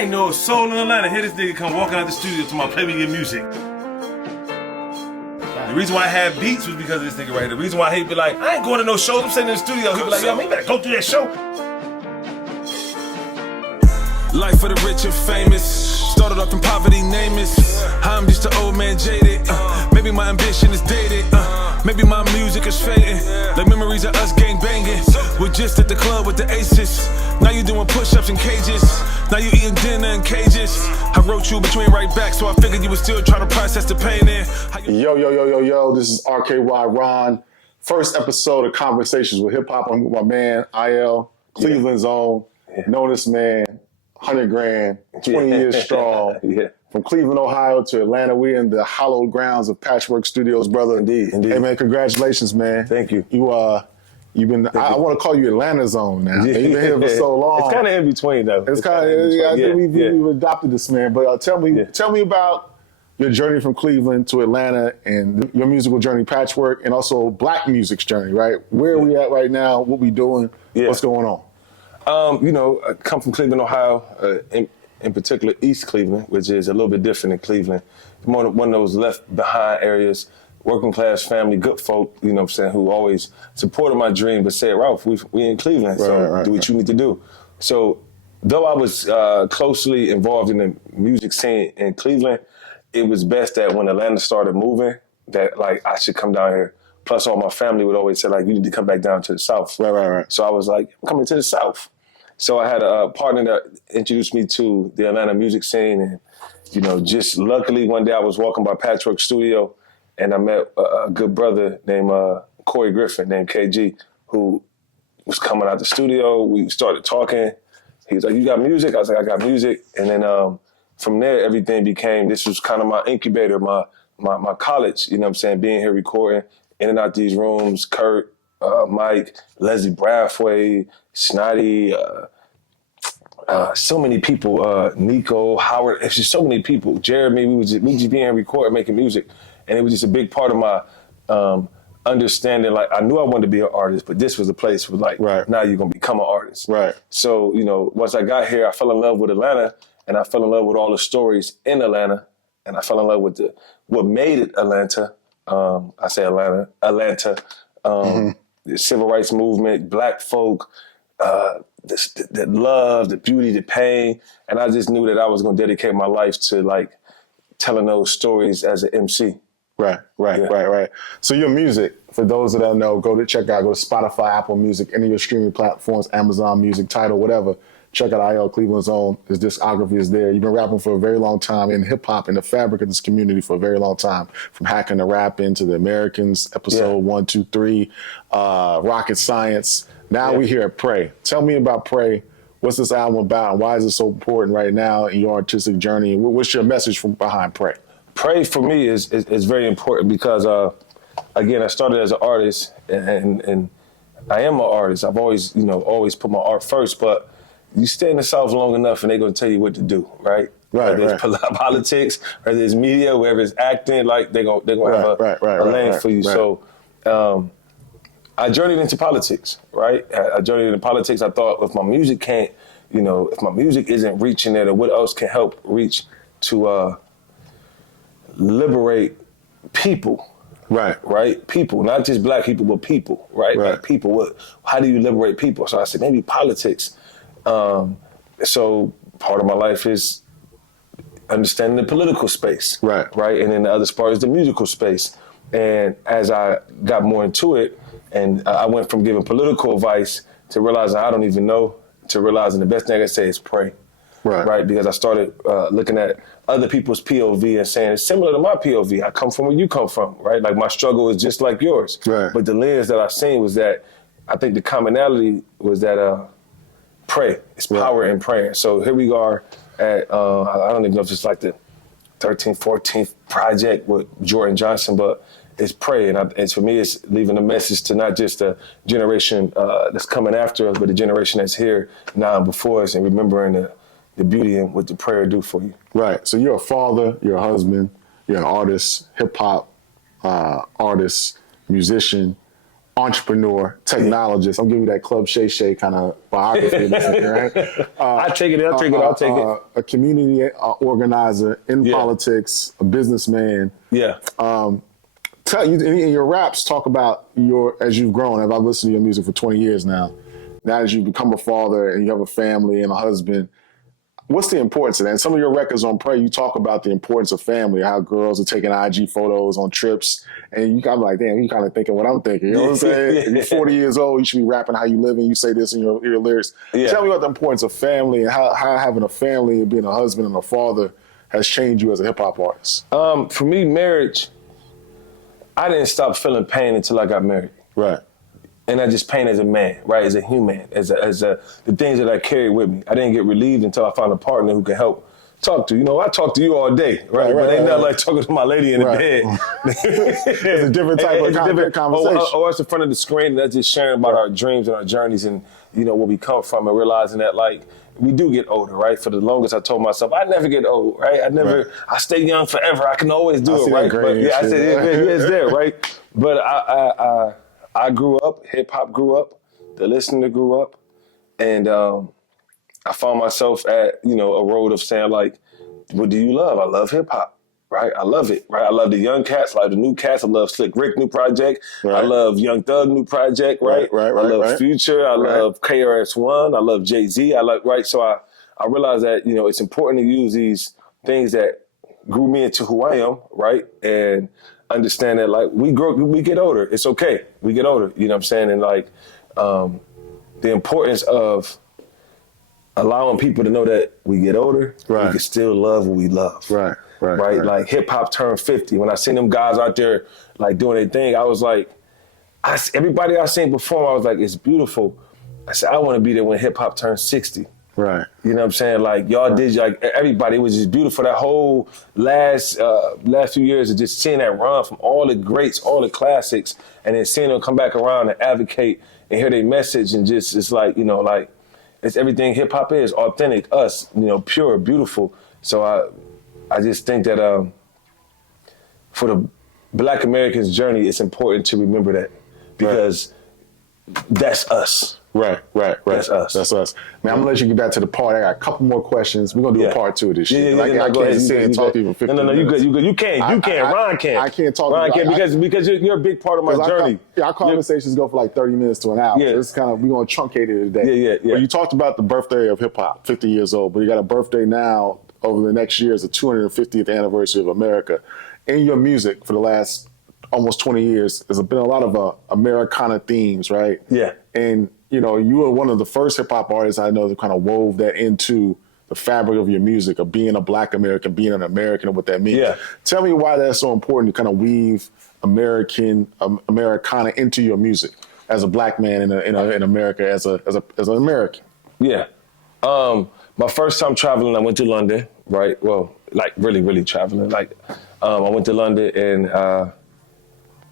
I ain't know a soul in Atlanta. Here this nigga come walking out the studio to my play me your music. The reason why I had beats was because of this nigga right here. The reason why he be like, I ain't going to no shows, I'm sitting in the studio. He be like, yo, man, you better go do that show. Life for the rich and famous. Started off in poverty, name it. I'm just an old man jaded. Maybe my ambition is dated. Maybe my music is fading. Like memories of us gang banging. We're just at the club with the aces. Now you doing push-ups in cages. Now you eating dinner in cages. I wrote you between right back, so I figured you were still trying to process the pain in. Yo, this is RKY Ron. First episode of Conversations with Hip Hop. I'm with my man, IL, Cleveland's own, known this man, 100 grand, 20 years strong. From Cleveland, Ohio to Atlanta, we in the hallowed grounds of Patchwerk Studios, brother. Indeed. Hey man, congratulations, man. Thank you. You've been, I want to call you Atlanta's own now. You've been here for so long. It's kind of in between though. It's kind of, I think we've adopted this man. But tell me about your journey from Cleveland to Atlanta and your musical journey, Patchwerk, and also Black music's journey, right? Where are we at right now? What we doing? What's going on? I come from Cleveland, Ohio, in particular East Cleveland, which is a little bit different than Cleveland. One of those left behind areas, working class family, good folk, you know what I'm saying, who always supported my dream, but said, Ralph, we in Cleveland, do what you need to do. So though I was closely involved in the music scene in Cleveland, it was best that when Atlanta started moving, that like I should come down here. Plus all my family would always say like, you need to come back down to the South. Right. So I was like, I'm coming to the South. So I had a partner that introduced me to the Atlanta music scene. And, just luckily one day I was walking by Patchwerk Studio and I met a good brother named Corey Griffin, named KG, who was coming out the studio. We started talking. He was like, you got music? I was like, I got music. And then from there, everything became, this was kind of my incubator, my college, you know what I'm saying, being here recording, in and out these rooms, Kurt, Mike, Leslie Brathwaite, Snotty, so many people, Nico, Howard, it's just so many people. Jeremy, we just being here recording, making music. And it was just a big part of my understanding. Like, I knew I wanted to be an artist, but this was the place where like, now you're going to become an artist. Right. So, once I got here, I fell in love with Atlanta, and I fell in love with all the stories in Atlanta, and I fell in love with what made it Atlanta. I say Atlanta, the civil rights movement, Black folk, the love, the beauty, the pain. And I just knew that I was going to dedicate my life to like telling those stories as an MC. Right. So your music, for those that don't know, go to Spotify, Apple Music, any of your streaming platforms, Amazon Music, Tidal, whatever. Check out IL Cleveland's own. His discography is there. You've been rapping for a very long time in hip hop, in the fabric of this community for a very long time. From Hacking to Rapping to The Americans, episode 1, 2, 3, Rocket Science. Now we here at Pray. Tell me about Pray. What's this album about, and why is it so important right now in your artistic journey? What's your message from behind Pray? Pray for me is very important because, again, I started as an artist, and I am an artist. I've always, always put my art first, but you stay in the South long enough and they're going to tell you what to do, right? Whether it's politics, whether it's media, whether it's acting, like they're going to have a lane for you. So I journeyed into politics, right? I journeyed into politics. I thought if my music can't, if my music isn't reaching there, then what else can help reach to liberate people? Right? People, not just Black people, but people, right? Like people, how do you liberate people? So I said, maybe politics. So part of my life is understanding the political space, right? And then the other part is the musical space. And as I got more into it, and I went from giving political advice to realizing I don't even know, to realizing the best thing I can say is pray, right? Because I started looking at other people's POV and saying it's similar to my POV. I come from where you come from, right? Like my struggle is just like yours, but the lens that I've seen was that I think the commonality was that pray. It's power in prayer. So here we are at, I don't even know if it's like the 13th, 14th project with Jordan Johnson, but it's pray. And for me, it's leaving a message to not just the generation that's coming after us, but the generation that's here now and before us, and remembering the beauty and what the prayer do for you. Right. So you're a father, you're a husband, you're an artist, hip hop artist, musician, entrepreneur, technologist. I'm giving you that Club Shay Shay kind of biography, right? I'll take it. I'll take it. A community organizer in politics, a businessman. Yeah. Tell you in your raps, talk about as you've grown. I've listened to your music for 20 years now. Now as you become a father and you have a family and a husband, what's the importance of that? And some of your records on Pray, you talk about the importance of family, how girls are taking IG photos on trips, and you kind of like, damn, you kind of thinking what I'm thinking. You know what I'm saying? If you're 40 years old, you should be rapping how you live, and you say this in your lyrics. Yeah. Tell me about the importance of family and how having a family and being a husband and a father has changed you as a hip hop artist. For me, marriage, I didn't stop feeling pain until I got married. Right. And I just pain as a man, right? As a human, the things that I carry with me. I didn't get relieved until I found a partner who could help talk to. You know, I talk to you all day, right? But ain't nothing like talking to my lady in the bed. It's a different type of conversation. Or it's in front of the screen, and that's just sharing about our dreams and our journeys and, you know, where we come from, and realizing that, like, we do get older, right? For the longest, I told myself, I never get old, right? I stay young forever. I can always do it, right? But I said, it's there, right? But I grew up, hip hop grew up, the listener grew up, and I found myself at, you know, a road of saying, like, what do you love? I love hip hop, right? I love it, right? I love the young cats, I love the new cats. I love Slick Rick new project. Right. I love Young Thug new project, right? I love Future. I love KRS-One. I love Jay-Z. So I realized that, you know, it's important to use these things that grew me into who I am, right? And understand that, like, we get older. It's okay. We get older. You know what I'm saying? And, like, the importance of allowing people to know that we get older, we can still love what we love. Right. Like, hip-hop turned 50. When I seen them guys out there, like, doing their thing, I was like, everybody I seen perform, I was like, it's beautiful. I said, I want to be there when hip-hop turns 60. Right. You know what I'm saying? Like, y'all did, like, everybody, it was just beautiful. That whole last few years of just seeing that run from all the greats, all the classics, and then seeing them come back around and advocate and hear their message, and just, it's like, you know, like, it's everything hip hop is, authentic, us, you know, pure, beautiful. So I just think that for the Black Americans' journey, it's important to remember that, because that's us. Right. That's us. Man, I'm gonna let you get back to the part. I got a couple more questions. We're gonna do a part 2 of this shit. I can't sit and talk to you for 15 minutes. No, you good. You can't. Ron can't. I can't talk. Ron can't because you're a big part of my journey. Our conversations go for like 30 minutes to an hour. Yeah. So it's kind of, we're gonna truncate it today. Yeah. Well, you talked about the birthday of hip hop, 50 years old, but you got a birthday now. Over the next year is the 250th anniversary of America. In your music for the last almost 20 years, there's been a lot of Americana themes, right? Yeah. And you know, you were one of the first hip hop artists I know that kind of wove that into the fabric of your music, of being a Black American, being an American, and what that means. Yeah. Tell me why that's so important to kind of weave Americana into your music as a Black man in America, as an American. Yeah. My first time traveling, I went to London, right? Well, like really traveling. Like, I went to London, and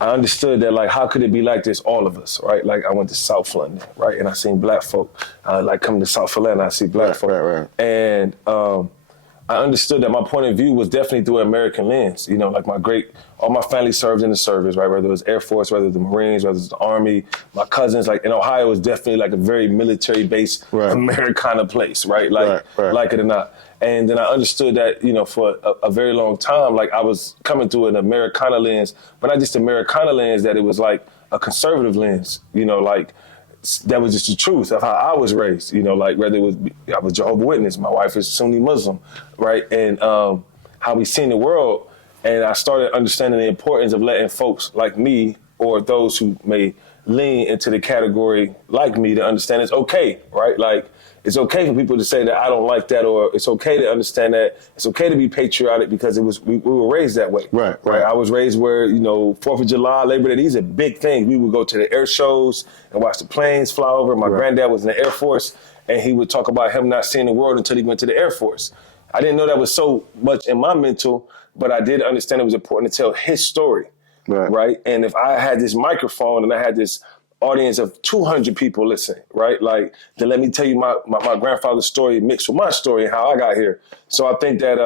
I understood that, like, how could it be like this, all of us, right? Like, I went to South London, right? And I seen Black folk. Like, coming to South Atlanta, I see Black folk. Right. And I understood that my point of view was definitely through an American lens. You know, like, all my family served in the service, right? Whether it was Air Force, whether it was the Marines, whether it was the Army. My cousins, like, in Ohio, was definitely like a very military-based Americana place, right? Like, like it or not. And then I understood that, you know, for a very long time, like, I was coming through an Americana lens, but not just Americana lens, that it was like a conservative lens, you know, like, that was just the truth of how I was raised, you know, like, whether it was, I was Jehovah's Witness, my wife is Sunni Muslim, right? And how we seen the world. And I started understanding the importance of letting folks like me, or those who may lean into the category like me, to understand it's okay, right? Like, it's okay for people to say that I don't like that, or it's okay to understand that it's okay to be patriotic, because we were raised that way. Right. I was raised where, you know, 4th of July, Labor Day, these are big things. We would go to the air shows and watch the planes fly over. My granddad was in the Air Force, and he would talk about him not seeing the world until he went to the Air Force. I didn't know that was so much in my mental, but I did understand it was important to tell his story. Right. And if I had this microphone and I had this audience of 200 people listening, right? Like, then let me tell you my grandfather's story mixed with my story and how I got here. So I think that,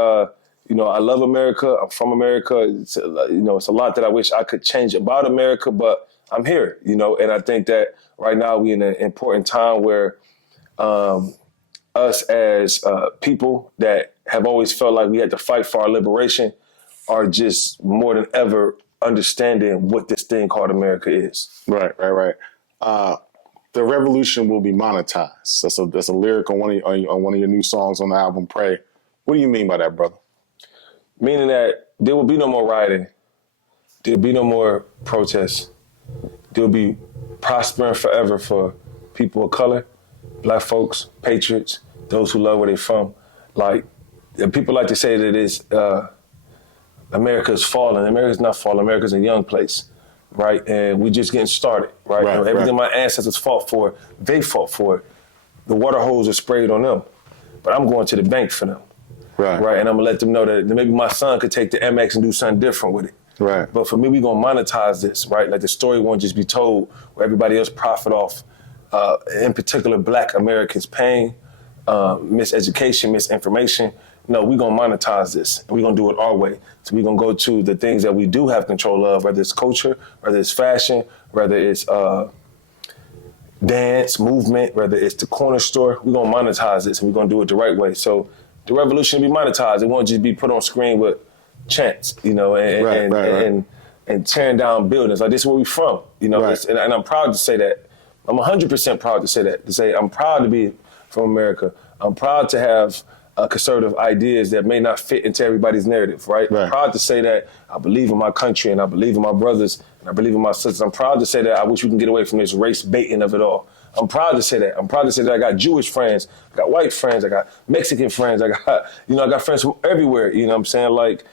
you know, I love America. I'm from America. It's, you know, it's a lot that I wish I could change about America, but I'm here, you know, and I think that right now we in an important time where us as people that have always felt like we had to fight for our liberation are just more than ever understanding what this thing called America is. Right. The revolution will be monetized. That's a lyric on one of your new songs on the album, Pray. What do you mean by that, brother? Meaning that there will be no more rioting. There'll be no more protests. There'll be prospering forever for people of color, black folks, patriots, those who love where they're from. Like, people like to say that it's America's fallen. America's not fallen. America's a young place, right? And we're just getting started, right? You know, everything my ancestors fought for, they fought for it. The water hose are sprayed on them, but I'm going to the bank for them, right? And I'm gonna let them know that maybe my son could take the MX and do something different with it. Right. But for me, we're gonna monetize this, right? Like the story won't just be told where everybody else profit off, in particular Black Americans' pain, miseducation, misinformation. No, we're gonna monetize this, and we're gonna do it our way. So we're gonna go to the things that we do have control of, whether it's culture, whether it's fashion, whether it's dance, movement, whether it's the corner store. We're gonna monetize this, and we're gonna do it the right way. So the revolution will be monetized. It won't just be put on screen with chants, you know, and tearing down buildings. Like, this is where we from, you know, and I'm proud to say that. I'm 100% proud to say that, to say I'm proud to be from America. I'm proud to have conservative ideas that may not fit into everybody's narrative, right? I'm proud to say that I believe in my country and I believe in my brothers and I believe in my sisters. I'm proud to say that I wish we can get away from this race baiting of it all. I'm proud to say that. I'm proud to say that I got Jewish friends, I got white friends, I got Mexican friends, I got friends from everywhere, you know what I'm saying? Like,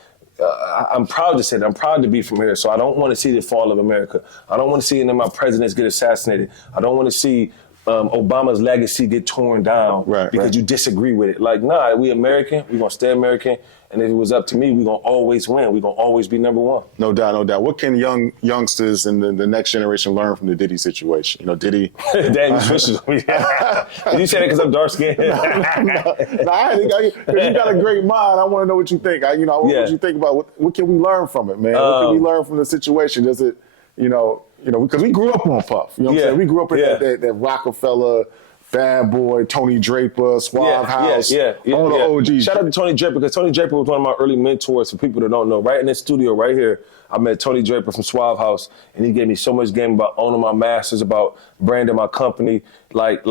I'm proud to say that. I'm proud to be from here. So I don't want to see the fall of America. I don't want to see any of my presidents get assassinated. I don't want to see Obama's legacy get torn down because you disagree with it. Like, nah, we American. We're going to stay American. And if it was up to me, we're going to always win. We're going to always be number one. No doubt, no doubt. What can youngsters and the next generation learn from the Diddy situation? You know, Diddy... Damn, you switches on me. Did you say that because I'm dark-skinned? You got a great mind. I want to know what you think. What you think about what can we learn from it, man? What can we learn from the situation? Does it, because we grew up on Puff. You know what I'm saying? We grew up in that Rockefeller... Bad Boy, Tony Draper, Suave House, all the OGs. Shout out to Tony Draper, because Tony Draper was one of my early mentors for people that don't know. Right in this studio right here, I met Tony Draper from Suave House, and he gave me so much game about owning my masters, about branding my company. Like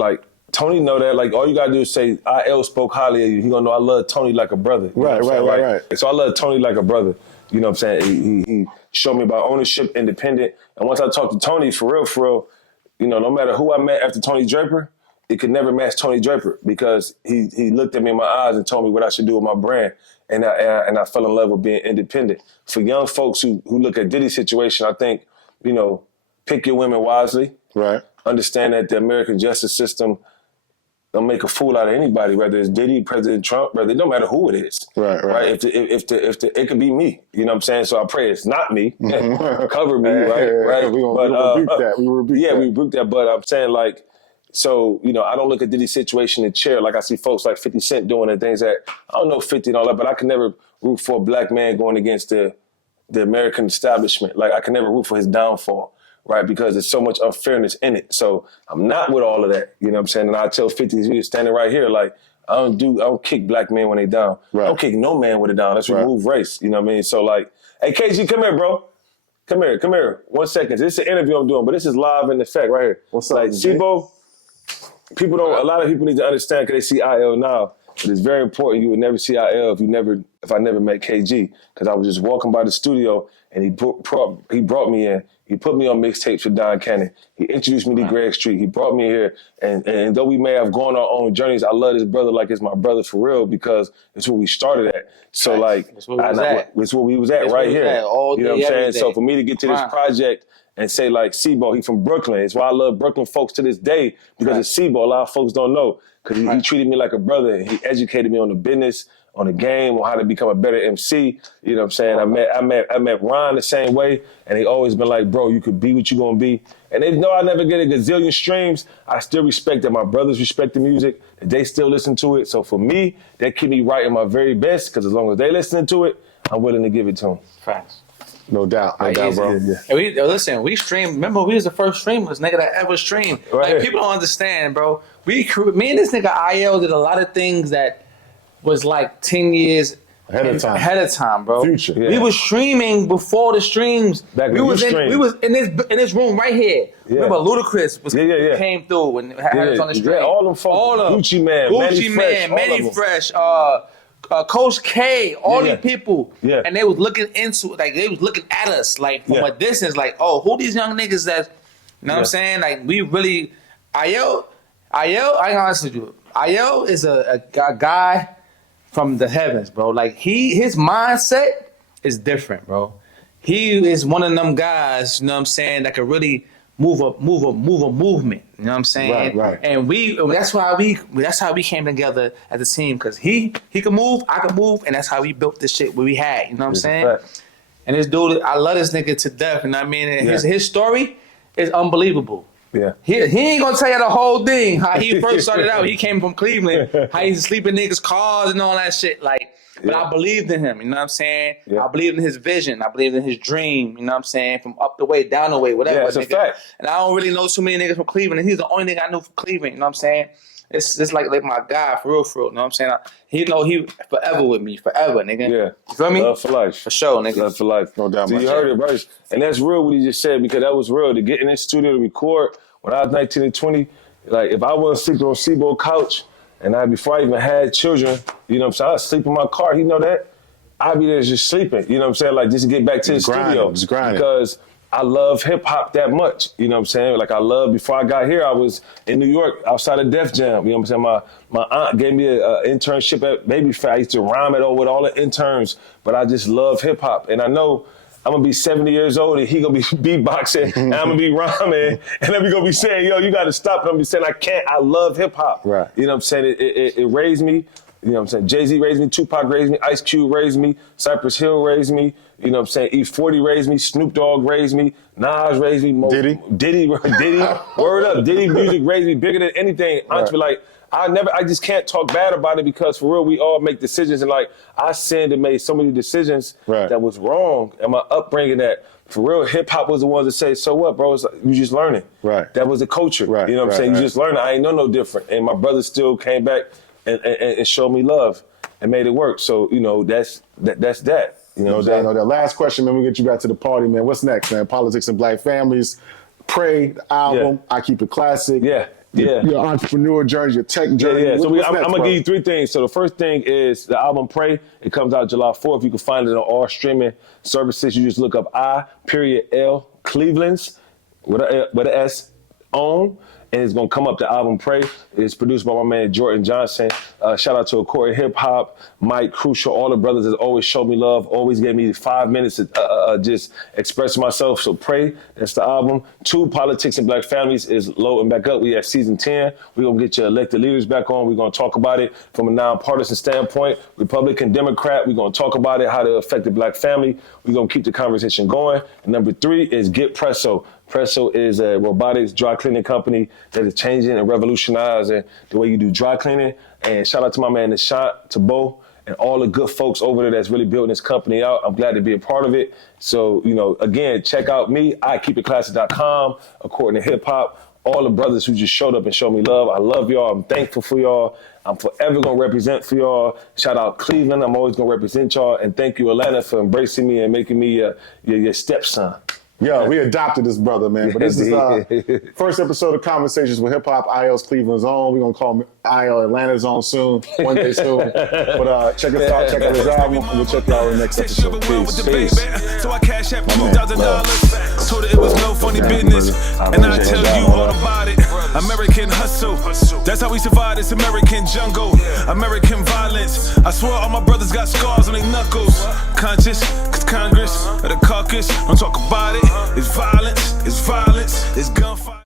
Tony know that. Like, all you gotta do is say, IL spoke highly of you. He gonna know I love Tony like a brother. Right. So I love Tony like a brother. You know what I'm saying? He showed me about ownership, independent. And once I talked to Tony, for real, no matter who I met after Tony Draper, it could never match Tony Draper, because he looked at me in my eyes and told me what I should do with my brand. And I fell in love with being independent. For young folks who look at Diddy's situation, I think, pick your women wisely. Right. Understand that the American justice system don't make a fool out of anybody, whether it's Diddy, President Trump, whether it don't matter who it is. Right. If it could be me, you know what I'm saying? So I pray it's not me. Cover me, right? We rebuke that. We rebuke that. But I'm saying, like, so, I don't look at Diddy's situation in chair like I see folks like 50 Cent doing and things that, I don't know 50 and all that, but I can never root for a black man going against the American establishment. Like, I can never root for his downfall, right? Because there's so much unfairness in it. So I'm not with all of that, you know what I'm saying? And I tell 50, he's standing right here, like, I don't kick black men when they down. I don't kick no man when they down. Let's remove race, you know what I mean? So, like, hey, KG, come here, bro. Come here. 1 second. This is an interview I'm doing, but this is live in effect right here. What's up, like, Sibo? A lot of people need to understand, because they see IL now, but it's very important. You would never see IL if I never met KG, because I was just walking by the studio and he brought me in. He put me on mixtapes with Don Cannon. He introduced me to Greg Street. He brought me here, and though we may have gone our own journeys, I love this brother like it's my brother for real, because it's where we started at. So it's where we was at right here. You know what I'm saying? So for me to get to this project and say, like, Sibo, he from Brooklyn. It's why I love Brooklyn folks to this day, because of Sibo. A lot of folks don't know, because he treated me like a brother. And he educated me on the business, on the game, on how to become a better MC. You know what I'm saying? I met Ron the same way, and they always been like, bro, you could be what you gonna be. And they know I never get a gazillion streams. I still respect that my brothers respect the music, that they still listen to it. So for me, they keep me writing my very best, because as long as they listening to it, I'm willing to give it to them. Facts. No doubt, bro. And listen, we streamed. Remember, we was the first streamers, nigga, that ever streamed. Right. Like, people don't understand, bro. Me and this nigga IL did a lot of things that was like 10 years ahead of time, bro. Future. Yeah. We was streaming before the streams. We was in this room right here. Yeah. Remember, Ludacris came through and had us on the stream. Yeah, all them folks. Gucci Man, Manny Fresh, Coach K, all these people. Yeah. And they was looking they was looking at us like from a distance, like, oh, who these young niggas that, you know what I'm saying? Like, we really, IL, I ain't honest with you. IL is a guy from the heavens, bro. Like, his mindset is different, bro. He is one of them guys, you know what I'm saying, that could really move a movement. You know what I'm saying? Right. And that's how we came together as a team, because he could move, I could move, and that's how we built this shit what we had. You know what I'm saying? Right. And this dude, I love this nigga to death. You know what I mean? And his story is unbelievable. Yeah. He ain't gonna tell you the whole thing. How he first started out. He came from Cleveland. How he used to sleep in niggas' cars and all that shit. Like, but I believed in him. You know what I'm saying? Yeah. I believed in his vision. I believed in his dream. You know what I'm saying? From up the way, down the way, whatever. Yeah, it's a fact. And I don't really know too many niggas from Cleveland. And he's the only nigga I knew from Cleveland. You know what I'm saying? It's just like my guy, for real. You know what I'm saying? He forever with me, forever, nigga. Yeah. You feel me? Love for life. For sure, nigga. Love for life. No doubt. So you heard it, Bryce. And that's real what he just said, because that was real. To get in this studio to record when I was 19 and 20, like, if I wasn't sleeping on Seaboard couch, and before I even had children, you know what I'm saying, I'd sleep in my car. You know that? I'd be there just sleeping. You know what I'm saying? Like, just to get back to the studio. Just grinding. Because I love hip hop that much. You know what I'm saying? Like, before I got here, I was in New York outside of Def Jam. You know what I'm saying? My aunt gave me an internship at Babyface. I used to rhyme it with all the interns, but I just love hip hop. And I know I'm gonna be 70 years old and he gonna be beatboxing and I'm gonna be rhyming and then we gonna be saying, yo, you gotta stop. And I'm gonna be saying, I can't, I love hip hop. Right. You know what I'm saying? It raised me. You know what I'm saying? Jay-Z raised me, Tupac raised me, Ice Cube raised me, Cypress Hill raised me, you know what I'm saying? E40 raised me, Snoop Dogg raised me, Nas raised me. Diddy, word up, Diddy music raised me bigger than anything. Right. Like, I just can't talk bad about it, because for real, we all make decisions, and like, I sinned and made so many decisions that was wrong, and my upbringing that, for real, hip hop was the ones that say, so what, bro? It's like, you just learning. Right. That was the culture. Right. You know what I'm saying? You just learning. I ain't know no different. And my brother still came back and showed me love and made it work. So, you know, that's that. You know what I'm saying? No, that last question, man, we get you back to the party, man. What's next, man? Politics and Black Families, Pray, the album, I Keep It Classic. Your entrepreneur journey, your tech journey. So I'm going to give you three things. So the first thing is the album Pray. It comes out July 4th. You can find it on all streaming services. You just look up I.L. Cleveland's with an S on. And it's gonna come up. The album Pray. It's produced by my man Jordan Johnson. Shout out to Accord Hip Hop, Mike Crucial, all the brothers that always showed me love, always gave me 5 minutes to just express myself. So Pray, that's the album. 2, Politics and Black Families is loading back up. We at season 10. We're gonna get your elected leaders back on. We're gonna talk about it from a nonpartisan standpoint, Republican, Democrat. We're gonna talk about it, how to affect the Black family. We're gonna keep the conversation going. And number 3 is Get Presso. Presso is a robotics dry cleaning company that is changing and revolutionizing the way you do dry cleaning. And shout out to my man, Nishant, to Bo, and all the good folks over there that's really building this company out. I'm glad to be a part of it. So, you know, again, check out me, IKeepItClassic.com, According to Hip Hop. All the brothers who just showed up and showed me love. I love y'all. I'm thankful for y'all. I'm forever going to represent for y'all. Shout out Cleveland. I'm always going to represent y'all. And thank you, Atlanta, for embracing me and making me your stepson. Yo, we adopted this brother, man. But this is first episode of Conversations with Hip Hop, IL's Cleveland's own. We're going to call him IL Atlanta's own soon, one day soon. But check us out, check out his album, and we'll check you out in the next episode. Peace. So I cash out $2,000. Told her it was no funny business, and I tell you all about it. American hustle, that's how we survive this American jungle. American violence, I swear all my brothers got scars on their knuckles. Conscious, cause Congress or the caucus don't talk about it. It's violence, it's gunfire.